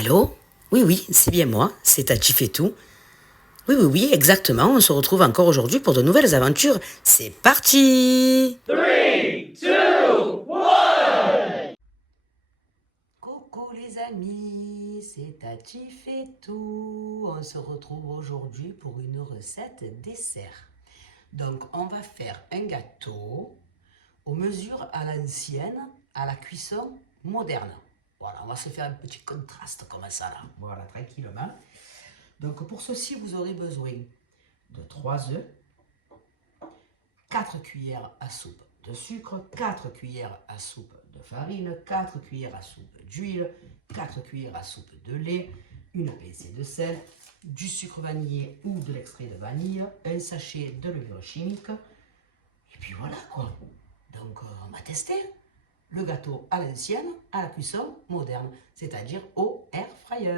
Allô? Oui, oui, c'est bien moi, c'est Tati fait tout. Oui, oui, oui, exactement, on se retrouve encore aujourd'hui pour de nouvelles aventures. C'est parti! 3, 2, 1. Coucou les amis, c'est Tati fait tout. On se retrouve aujourd'hui pour une recette dessert. Donc on va faire un gâteau aux mesures à l'ancienne, à la cuisson moderne. Voilà, on va se faire un petit contraste comme ça là. Voilà, tranquillement. Donc pour ceci, vous aurez besoin de 3 œufs, 4 cuillères à soupe de sucre, 4 cuillères à soupe de farine, 4 cuillères à soupe d'huile, 4 cuillères à soupe de lait, une pincée de sel, du sucre vanillé ou de l'extrait de vanille, un sachet de levure chimique. Et puis voilà quoi. Donc on va tester le gâteau à l'ancienne, à la cuisson moderne, c'est-à-dire au air fryer.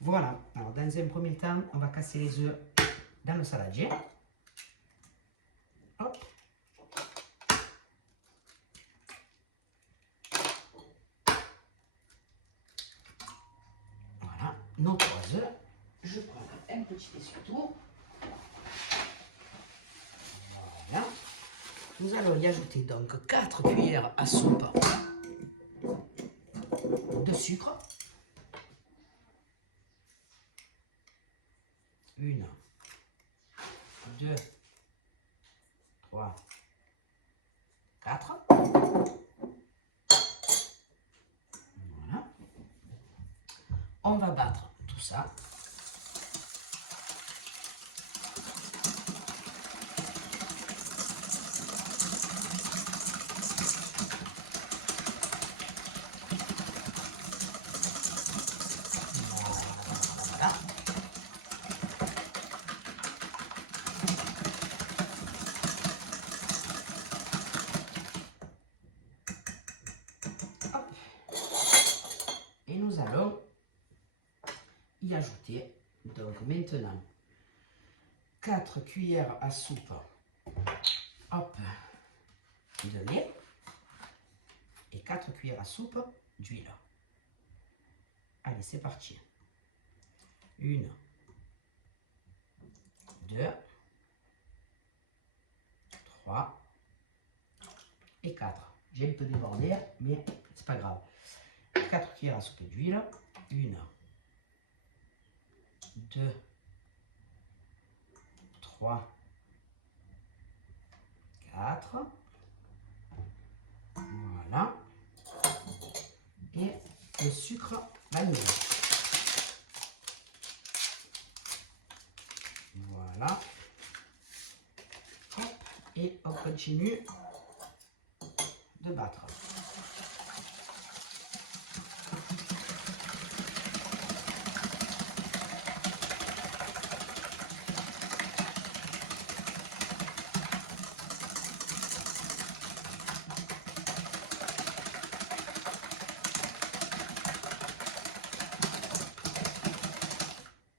Voilà, alors dans un premier temps, on va casser les œufs dans le saladier. Hop. Voilà, nos 3 œufs. Je prends un petit essuie-tout. Voilà. Nous allons y ajouter donc 4 cuillères à soupe de sucre. 1, 2, 3, 4. Voilà. On va battre tout ça. Voilà. Hop. Et nous allons y ajouter donc maintenant 4 cuillères à soupe, hop, de lait et 4 cuillères à soupe d'huile. Allez, c'est parti. 1, 2, 3 et 4. J'ai un peu débordé, mais c'est pas grave. 4 cuillères à soupe d'huile. 1, 2, 3, 4. Voilà. Et le sucre vanille. Voilà. Hop. Et on continue de battre.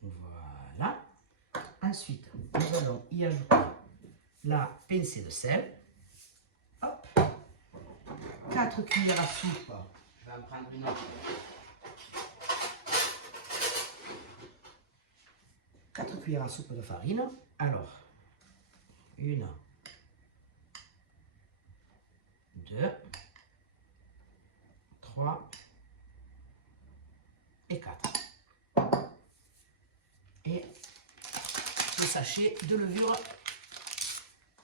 Voilà. Ensuite, nous allons y ajouter la pincée de sel. Hop. 4 cuillères à soupe. Je vais en prendre une autre. 4 cuillères à soupe de farine. Alors, 1, 2, 3 et 4. Et le sachet de levure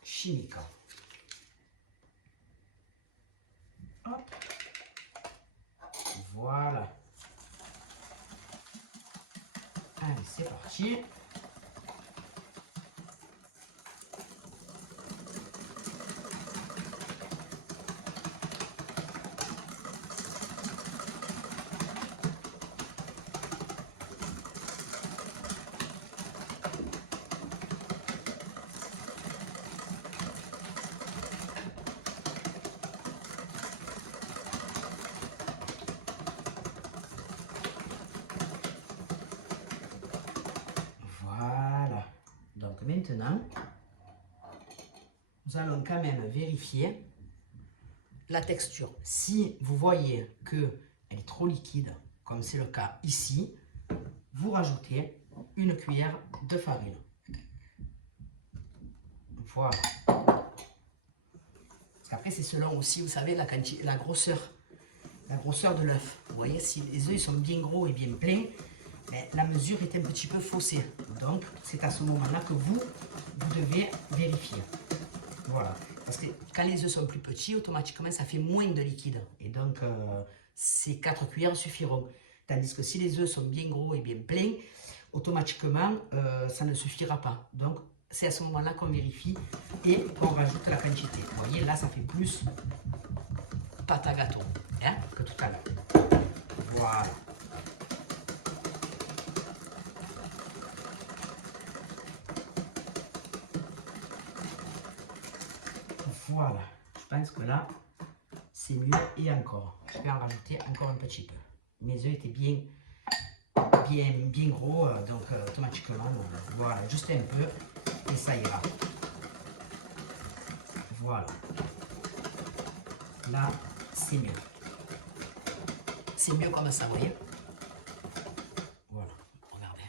chimique. Hop. Voilà. Allez, c'est parti. Voilà. Donc maintenant, nous allons quand même vérifier la texture. Si vous voyez qu'elle est trop liquide, comme c'est le cas ici, vous rajoutez une cuillère de farine. Voilà. Après, c'est selon aussi, vous savez, la grosseur de l'œuf. Vous voyez, si les œufs ils sont bien gros et bien pleins, la mesure est un petit peu faussée. Donc, c'est à ce moment-là que vous devez vérifier. Voilà. Parce que quand les œufs sont plus petits, automatiquement, ça fait moins de liquide. Et donc, ces 4 cuillères suffiront. Tandis que si les œufs sont bien gros et bien pleins, automatiquement, ça ne suffira pas. Donc, c'est à ce moment-là qu'on vérifie et qu'on rajoute la quantité. Vous voyez, là, ça fait plus pâte à gâteau hein, que tout à l'heure. Voilà. Voilà. Je pense que là, c'est mieux et encore. Je vais en rajouter encore un petit peu. Mes œufs étaient bien gros, donc automatiquement, voilà, juste un peu et ça ira. Voilà. Là, c'est mieux. C'est mieux comme ça, vous voyez. Voilà, regardez.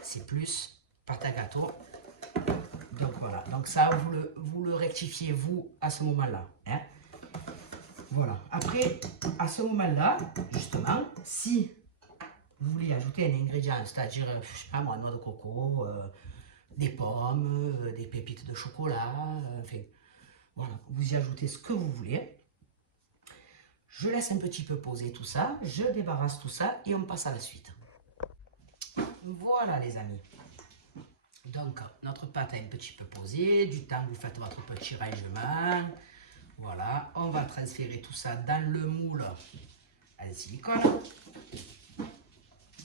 C'est plus pâte à gâteau. Donc voilà, donc ça, vous le rectifiez vous à ce moment-là. Hein. Voilà. Après, à ce moment-là, justement, si vous voulez ajouter un ingrédient, c'est-à-dire, je sais pas moi, noix de coco, des pommes, des pépites de chocolat, enfin, voilà, vous y ajoutez ce que vous voulez. Je laisse un petit peu poser tout ça, je débarrasse tout ça et on passe à la suite. Voilà les amis. Donc, notre pâte a un petit peu posé, du temps que vous faites votre petit rangement. Voilà, on va transférer tout ça dans le moule en silicone.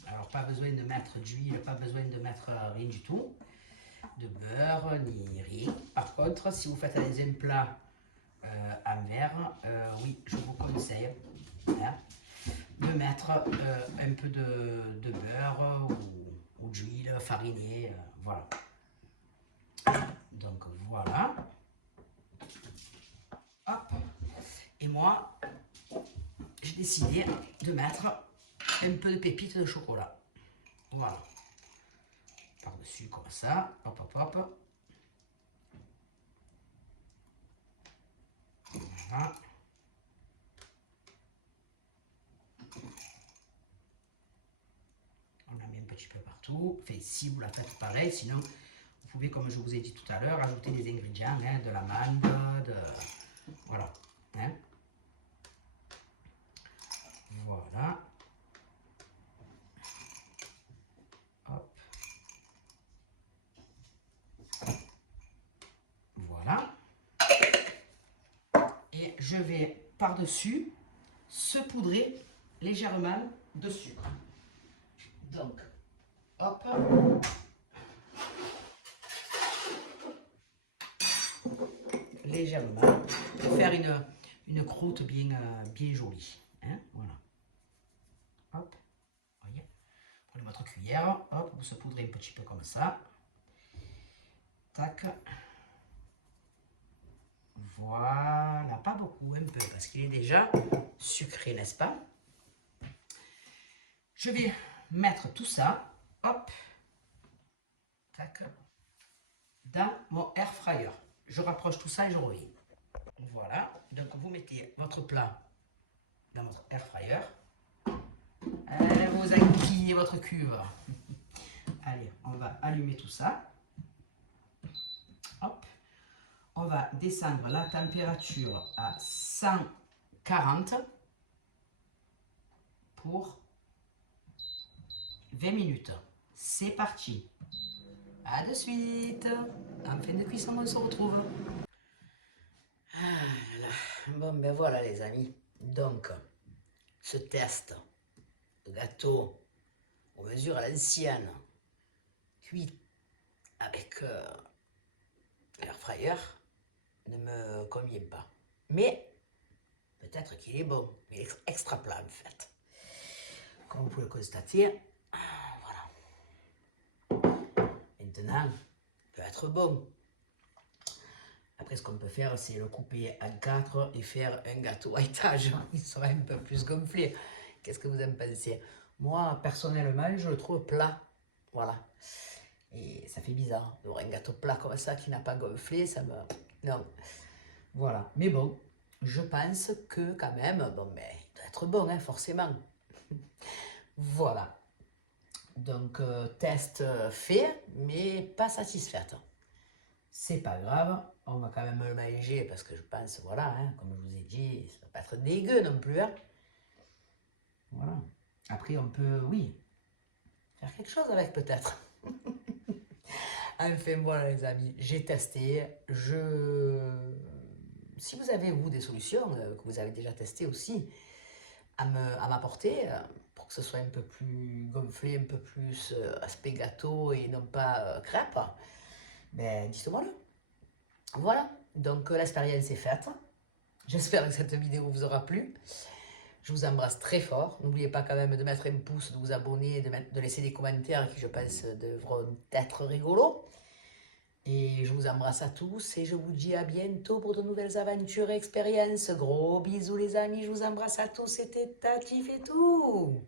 Alors, pas besoin de mettre d'huile, pas besoin de mettre rien du tout, de beurre ni rien. Par contre, si vous faites dans un plat en verre, oui, je vous conseille hein, de mettre un peu de beurre ou d'huile farinée, voilà. Donc voilà. Hop. Et moi, j'ai décidé de mettre un peu de pépites de chocolat. Voilà. Par-dessus comme ça. Hop, hop, hop. Voilà. On la met un petit peu partout. Enfin, si vous la faites pareil, sinon vous pouvez, comme je vous ai dit tout à l'heure, ajouter des ingrédients, hein, de l'amande, voilà. Hein. Voilà. Hop. Voilà. Et je vais par-dessus saupoudrer légèrement de sucre. Donc, hop. Légèrement pour faire une croûte bien jolie. Hein, voilà. Hop. Voyez. Prenez votre cuillère. Hop. Vous saupoudrez un petit peu comme ça. Tac. Voilà. Pas beaucoup, un peu, parce qu'il est déjà sucré, n'est-ce pas? Je vais mettre tout ça. Hop. Tac. Dans mon air fryer. Je rapproche tout ça et je reviens. Voilà, donc vous mettez votre plat dans votre air fryer. Allez, vous enquillez votre cuve. Allez, on va allumer tout ça. Hop. On va descendre la température à 140 pour 20 minutes. C'est parti. À de suite. En fin de cuisson, on se retrouve. Ah là là. Bon, ben voilà les amis. Donc, ce test de gâteau aux mesures à l'ancienne, cuit avec l'air fryer, ne me convient pas. Mais, peut-être qu'il est bon. Il est extra plat en fait. Comme vous pouvez le constater, voilà. Maintenant, il peut être bon. Après, ce qu'on peut faire, c'est le couper en 4 et faire un gâteau à étage. Il sera un peu plus gonflé. Qu'est-ce que vous en pensez? Moi, personnellement, je le trouve plat. Voilà. Et ça fait bizarre d'avoir un gâteau plat comme ça qui n'a pas gonflé. Ça me... Non. Voilà. Mais bon, je pense que quand même, bon, mais il doit être bon, hein, forcément. Voilà. Donc, test fait, mais pas satisfaite. C'est pas grave, on va quand même le manger parce que je pense, voilà, hein, comme je vous ai dit, ça va pas être dégueu non plus. Hein. Voilà. Après, on peut, oui, faire quelque chose avec peut-être. Enfin, voilà les amis, j'ai testé. Si vous avez, vous, des solutions que vous avez déjà testées aussi, à m'apporter pour que ce soit un peu plus gonflé, un peu plus aspect gâteau et non pas crêpe, ben dites-moi le. Voilà, donc l'expérience est faite. J'espère que cette vidéo vous aura plu. Je vous embrasse très fort. N'oubliez pas quand même de mettre un pouce, de vous abonner, de laisser des commentaires qui, je pense, devront être rigolos. Et je vous embrasse à tous et je vous dis à bientôt pour de nouvelles aventures et expériences. Gros bisous les amis, je vous embrasse à tous, c'était Tati fait tout.